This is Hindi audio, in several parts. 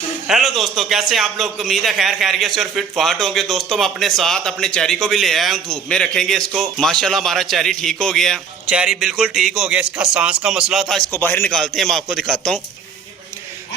हेलो दोस्तों, कैसे हैं आप लोग। उम्मीद है खैर खैरियत से और फिट फाट होंगे। दोस्तों मैं अपने साथ अपने चेरी को भी ले आया हूँ, धूप में रखेंगे इसको। माशाल्लाह हमारा चेरी ठीक हो गया, चेरी बिल्कुल ठीक हो गया। इसका सांस का मसला था, इसको बाहर निकालते हैं, मैं आपको दिखाता हूँ।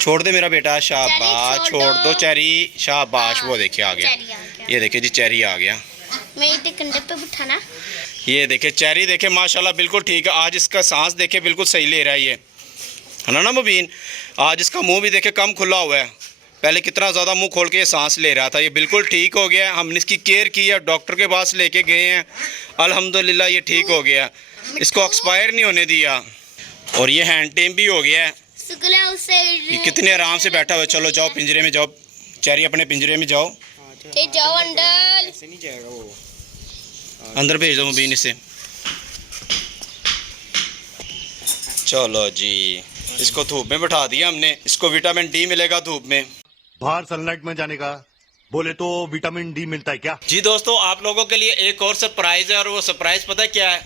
छोड़ दे मेरा बेटा, शाबाश, छोड़ दो चेरी, शाबाश। वो देखिए आ गया, ये देखिए जी चेरी आ गया। कंधे पे बिठाना। ये देखिए चेरी देखे माशाल्लाह बिल्कुल ठीक है। आज इसका सांस देखे बिल्कुल सही ले रहा है ये, है ना मुबीन। आज इसका मुंह भी देखे कम खुला हुआ है, पहले कितना ज़्यादा मुंह खोल के ये सांस ले रहा था। ये बिल्कुल ठीक हो गया, हमने इसकी केयर की है, डॉक्टर के पास लेके गए हैं, अल्हम्दुलिल्लाह ये ठीक हो गया। इसको एक्सपायर नहीं होने दिया और ये हैंड टेम भी हो गया है। ये कितने आराम से बैठा हुआ है। चलो जाओ पिंजरे में जाओ, चेरी अपने पिंजरे में जाओ। जाओ अंदर, ऐसे नहीं जाएगा वो, अंदर भेज दो मुबीन इसे। चलो जी, इसको धूप में बैठा दिया हमने, इसको विटामिन डी मिलेगा धूप में। बाहर सनलाइट में जाने का बोले तो विटामिन डी मिलता है क्या? जी दोस्तों, आप लोगों के लिए एक और सरप्राइज है, और वो सरप्राइज पता है क्या है?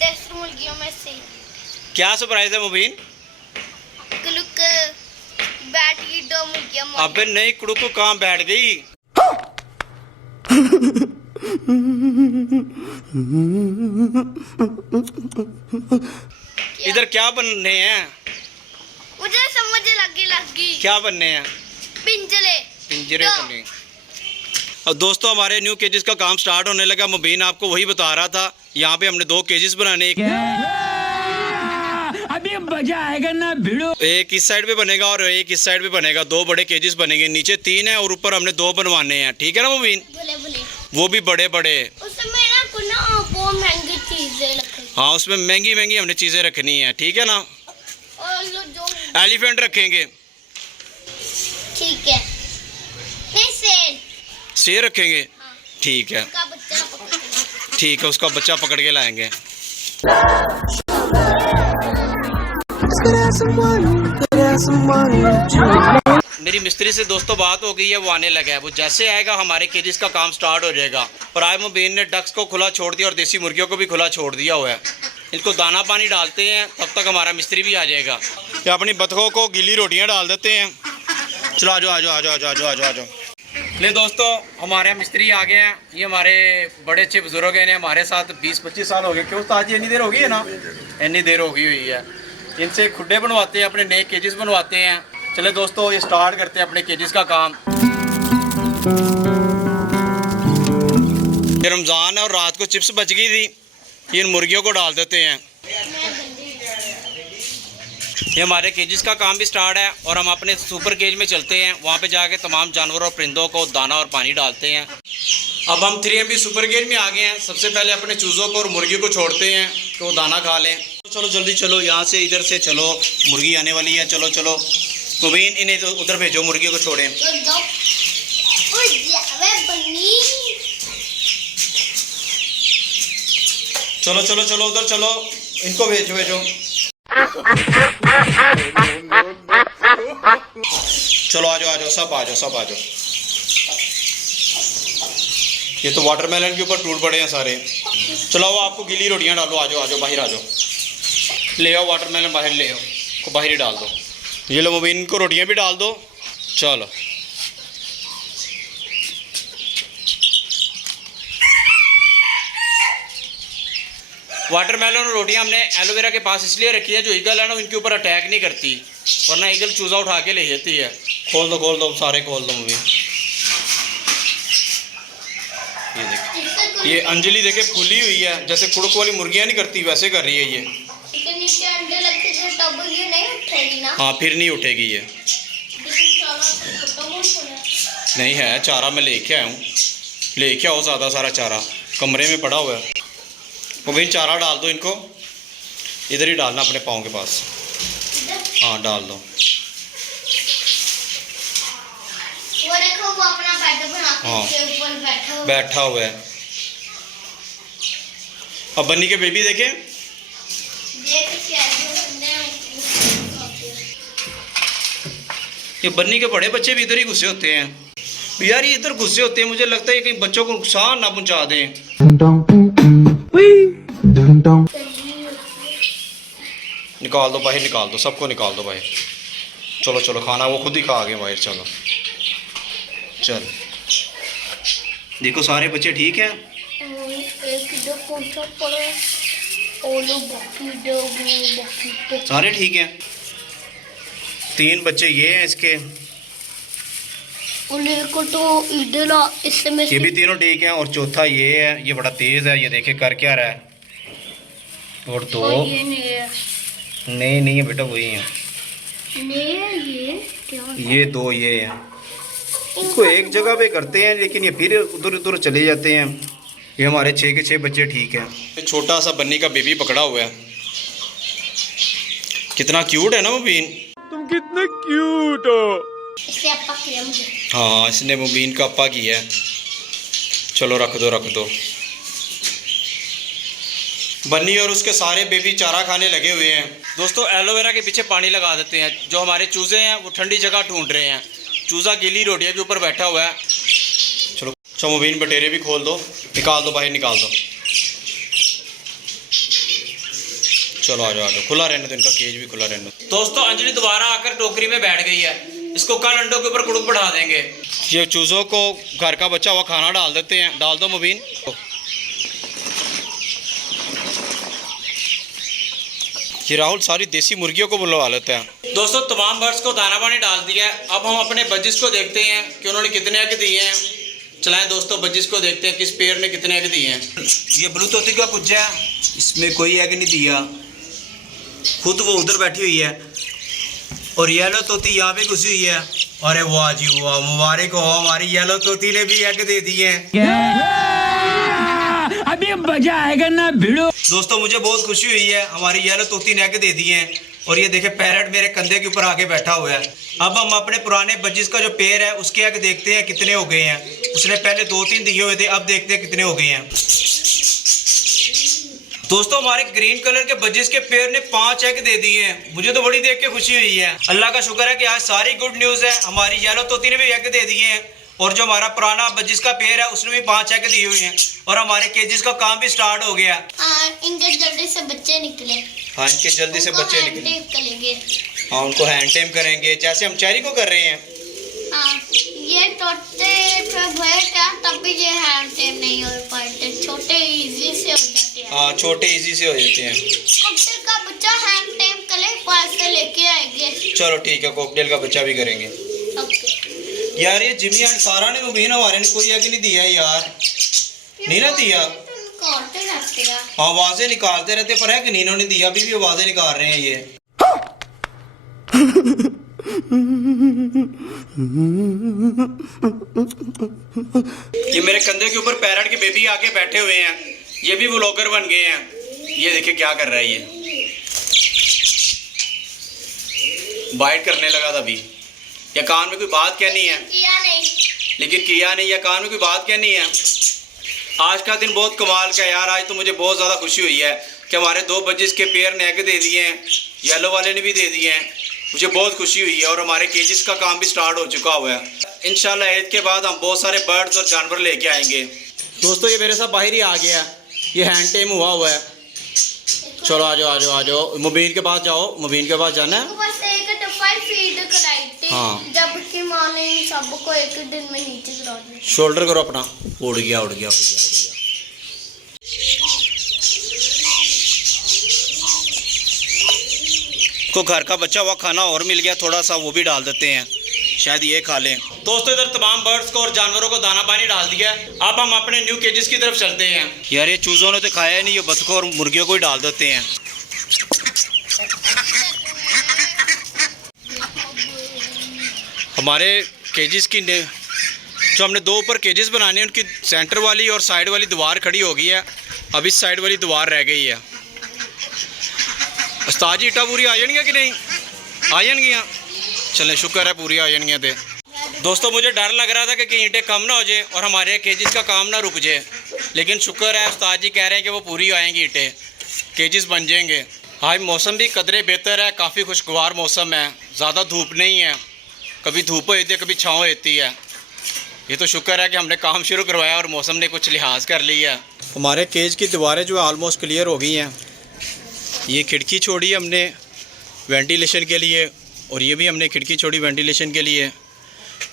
10 मुर्गियों में से क्या सरप्राइज है मुबीन? क्लुक बैठ गई 2 मुर्गियां। अबे नहीं, कुड़ुक कहाँ बैठ गई? इधर क्या बनने हैं? मुझे समझ लगी क्या बनने हैं? पिंजरे बने। और दोस्तों हमारे न्यू केजेस का काम स्टार्ट होने लगा। मुबीन आपको वही बता रहा था, यहाँ पे हमने 2 केजेस बनाने। अभी मजा आएगा ना भिड़ो। एक इस साइड पे बनेगा और एक इस साइड पे बनेगा। 2 बड़े केजेस बनेंगे, नीचे 3 है और ऊपर हमने 2 बनवाने हैं। ठीक है ना मुबीन? बोले वो भी बड़े बड़े। उसमें ना वो महंगी चीजें रखनी। हाँ, उसमें महंगी महंगी हमने चीजें रखनी है, ठीक है ना। और जो एलिफेंट रखेंगे, ठीक है, नहीं शेर रखेंगे, ठीक है, का बच्चा पकड़। ठीक है, उसका बच्चा पकड़ के लाएंगे। मेरी मिस्त्री से दोस्तों बात हो गई है, वो आने लगा है। वो जैसे आएगा हमारे केजेस का काम स्टार्ट हो जाएगा। और आज मुबीन ने डक्स को खुला छोड़ दिया और देसी मुर्गियों को भी खुला छोड़ दिया हुआ है। इनको दाना पानी डालते हैं, तब तक हमारा मिस्त्री भी आ जाएगा। या अपनी बतखों को गीली रोटियां डाल देते हैं। चलो आ जाओ आ जाओ आ जाओ आ जाओ आ जाओ आ जाओ। ले दोस्तों, हमारे मिस्त्री आ गए हैं। ये हमारे बड़े अच्छे बुजुर्ग हैं, हमारे साथ 20-25 साल हो गए। क्यों उस्ताद जी, इतनी देर हो गई है ना? इतनी देर हो गई हुई है। इनसे खुड्डे बनवाते हैं, अपने नए केजेस बनवाते हैं। चले दोस्तों, ये स्टार्ट करते हैं अपने केजेस का काम। ये रमज़ान है और रात को चिप्स बच गई थी, ये इन मुर्गियों को डाल देते हैं। ये हमारे केजेस का काम भी स्टार्ट है और हम अपने सुपर केज में चलते हैं। वहाँ पे जाके तमाम जानवरों और परिंदों को दाना और पानी डालते हैं। अब हम 3MB सुपर केज में आ गए हैं। सबसे पहले अपने चूज़ों को और मुर्गी को छोड़ते हैं कि वो दाना खा लें। चलो जल्दी चलो, यहाँ से इधर से चलो, मुर्गी आने वाली है। चलो चलो मुबीन, इन्हें तो उधर भेजो, मुर्गी को छोड़ें। चलो चलो चलो उधर चलो, इनको भेजो भेजो। चलो आ जाओ सब आ जाओ सब आ जाओ। ये तो वाटरमेलन के ऊपर टूट पड़े हैं सारे। चलो वो आपको गीली रोटियां डालो, आ जाओ बाहर आ जाओ। ले आओ वाटरमेलन, बाहर ले आओ, को बाहर ही डाल दो। ये लो मुबीन को रोटियां भी डाल दो। चलो वाटरमेलन और रोटियां हमने एलोवेरा के पास इसलिए रखी है, जो ईगल है ना इनके ऊपर अटैक नहीं करती, वरना ईगल चूजा उठा के ले जाती है। खोल दो सारे खोल दो मुबीन। ये देखिए, ये अंजलि देखे फूली हुई है, जैसे कुड़क वाली मुर्गियां नहीं करती वैसे कर रही है ये। नीचे अंडे लगते थे तब ये नहीं उठेगी ना? हाँ, फिर नहीं उठेगी ये। नहीं है चारा, मैं लेके आया हूँ, लेके आओ ज़्यादा सारा चारा, कमरे में पड़ा हुआ है। मुबीन चारा डाल दो इनको, इधर ही डालना अपने पाँव के पास। हाँ डाल दो। वो देखो, वो अपना बेड बना हाँ, के ऊपर बैठा हुआ है। अब बन्नी के बेबी देखे, ये बन्नी के बड़े बच्चे भी इधर ही घुसे होते हैं यार। ये इधर घुसे होते हैं, मुझे लगता है कहीं बच्चों को नुकसान ना पहुंचा दें। निकाल दो बाहर, निकाल दो, सबको निकाल दो बाहर। चलो चलो खाना वो खुद ही खा गए बाहर। चलो चल देखो सारे बच्चे ठीक हैं। एक इधर कौन सा पड़ा है और बाकी दो बाकी तो सारे ठीक हैं। 3 बच्चे ये हैं इसके, और एक को तो इधर इसमें ये भी तीनों ठीक हैं। और चौथा ये है, ये बड़ा तेज़ है, ये देखे कर क्या रहा है। और 2 ये नहीं है, नहीं है बेटा वही हैं। नहीं है ये क्या ये 2 ये हैं। इसको एक जगह पे करते हैं लेकिन ये फिर उधर उधर चले जाते हैं। ये हमारे 6 के 6 बच्चे ठीक हैं। छोटा सा बन्नी का बेबी पकड़ा हुआ है, कितना क्यूट है ना मुबीन। तुम कितने क्यूट हो। इससे अपा किया मुझे। हाँ इसने मुबीन का अप्पा किया है। चलो रख दो। बन्नी और उसके सारे बेबी चारा खाने लगे हुए हैं। दोस्तों एलोवेरा के पीछे पानी लगा देते हैं। जो हमारे चूजे हैं वो ठंडी जगह ढूंढ रहे हैं। चूजा गीली रोटियों के ऊपर बैठा हुआ है। चलो अच्छा मुबीन बटेरे भी खोल दो, निकाल दो बाहर, निकाल दो। चलो आ जाओ खुला रहने दो, इनका केज भी खुला रहने दो। दोस्तों अंजलि दोबारा आकर टोकरी में बैठ गई है। इसको कल अंडों के ऊपर कुड़ुक बढ़ा देंगे। ये चूज़ों को घर का बचा हुआ खाना डाल देते हैं। डाल दो मुबीन। ये राहुल सारी देसी मुर्गियों को बुलवा लेते हैं। दोस्तों तमाम बर्ड्स को दाना पानी डाल दिया है। अब हम अपने बजिस को देखते हैं कि उन्होंने कितने एग दिए हैं। चलाएं दोस्तों बजिस को देखते हैं किस पेड़ ने कितने एग दिए हैं। ये ब्लू तोती का कुज्जा है, इसमें कोई एग नहीं दिया, खुद वो उधर बैठी हुई है। और येलो तोती यहाँ पे घुसी हुई है। अरे वाह जी वाह, मुबारक हो, हमारी येलो तोती ने भी एग दे दिए हैं। अभी मजा आएगा ना भिड़ो। दोस्तों मुझे बहुत खुशी हुई है, हमारी येलो तोती ने एग दे दिए हैं। और ये देखे पैरट मेरे कंधे के ऊपर आके बैठा हुआ है। अब हम अपने पुराने बजिस का जो पेड़ है उसके एग देखते हैं कितने हो गए हैं। उसने पहले 2-3 दिए हुए थे, अब देखते हैं कितने हो गए हैं। दोस्तों हमारे ग्रीन कलर के बजिस के पेड़ ने 5 एग दे दिए हैं। मुझे तो बड़ी देख के खुशी हुई है। अल्लाह का शुक्र है कि आज सारी गुड न्यूज़ है। हमारी येलो तोती ने भी एग दे दिए हैं। और जो हमारा पुराना बजिस का पेड़ है उसने भी 5 एग दिए हुए हैं। और हमारे केजिस का काम भी स्टार्ट हो गया। इनके जल्दी से बच्चे निकले। हाँ इनके जल्दी से बच्चे निकलेंगे। हाँ उनको हैंड टेम करेंगे जैसे हम चेरी को कर रहे हैं। हाँ ये तोते फिर भय क्या तब भी ये हैंड टेम नहीं हो पाते। छोटे इजी से हो जाते हैं। हाँ छोटे इजी से हो जाते हैं। कॉकटेल का बच्चा हैंड टेम कले पास से लेके आएंगे। चलो ठीक है, कॉकटेल का बच्चा भी करेंगे। ओके यार ये जिमी एंड सारा ने मुबीन हमारे ने कोई एग नहीं दिया यार। नहीं ना दिया, निकालते रहते हैं। आवाजें निकालते रहते पर है कि नीनो ने दिया। अभी भी आवाजें निकाल रहे हैं ये। ये मेरे कंधे के ऊपर पैरट के बेबी आके बैठे हुए हैं। ये भी व्लॉगर बन गए हैं। ये देखिए क्या कर रहा है ये, बाइट करने लगा था अभी। या कान में कोई बात कहनी है किया नहीं, लेकिन किया नहीं। या कान में कोई बात कहनी है। आज का दिन बहुत कमाल का है यार। आज तो मुझे बहुत ज़्यादा खुशी हुई है कि हमारे 2 बजिस के पेड़ ने एग दे दिए हैं, येलो वाले ने भी दे दिए हैं। मुझे बहुत खुशी हुई है। और हमारे केजिस का काम भी स्टार्ट हो चुका हुआ है। इंशाल्लाह ईद के बाद हम बहुत सारे बर्ड्स और जानवर लेके आएंगे। दोस्तों ये मेरे साथ बाहर ही आ गया, ये हैंड टेम हुआ है। चलो आ जाओ मुबीन के पास जाओ। मुबीन के पास जाना है। बस एक डब्बा फीड कराई थी। हाँ। जबकि माँ ने सबको एक दिन में नीचे गिरा दिया। शोल्डर करो अपना। उड़ गया। को घर का बचा हुआ खाना और मिल गया थोड़ा सा, वो भी डाल देते हैं, शायद ये खा लें। दोस्तों इधर तमाम बर्ड्स को और जानवरों को दाना पानी डाल दिया। अब हम अपने न्यू केजेस की तरफ चलते हैं। यार ये चूज़ों ने तो खाया ही नहीं, ये बतखों और मुर्गियों को ही डाल देते हैं। हमारे केजेस की जो हमने 2 ऊपर केजेस बनाने हैं उनकी सेंटर वाली और साइड वाली दीवार खड़ी हो गई है। अब इस साइड वाली दीवार रह गई है। उस्ताद जी ईटा पूरी आ जाएंगी कि नहीं? आ जाएंगियाँ। चलें शुक्र है पूरी आ जाएंगियाँ। थे दोस्तों मुझे डर लग रहा था कि ईंटें कम ना हो जाए और हमारे केजिस का काम ना रुक जाए, लेकिन शुक्र है उस्ताद जी कह रहे हैं कि वो पूरी आएंगी ईंटें, केजिस बन जाएंगे। आज मौसम भी कदरे बेहतर है, काफ़ी खुशगवार मौसम है, ज़्यादा धूप नहीं है। कभी धूप होती है कभी छाँव होती है। ये तो शुक्र है कि हमने काम शुरू करवाया और मौसम ने कुछ लिहाज कर लिया। हमारे केज की दीवारें जो ऑलमोस्ट क्लियर हो गई हैं। ये खिड़की छोड़ी हमने वेंटिलेशन के लिए और ये भी हमने खिड़की छोड़ी वेंटिलेशन के लिए,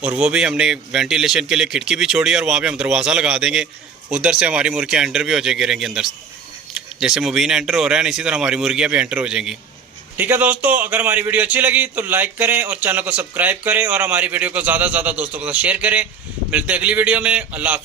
और वो भी हमने वेंटिलेशन के लिए खिड़की भी छोड़ी और वहाँ पे हम दरवाज़ा लगा देंगे। उधर से हमारी मुर्गियाँ एंटर भी हो जाएगी, गिरेंगी अंदर से। जैसे मुबीन एंटर हो रहा है ना, इसी तरह हमारी मुर्गियाँ भी एंटर हो जाएंगी। ठीक है दोस्तों, अगर हमारी वीडियो अच्छी लगी तो लाइक करें और चैनल को सब्सक्राइब करें और हमारी वीडियो को ज़्यादा से ज़्यादा दोस्तों के साथ शेयर करें। मिलते हैं अगली वीडियो में। अल्लाह हाफिज़।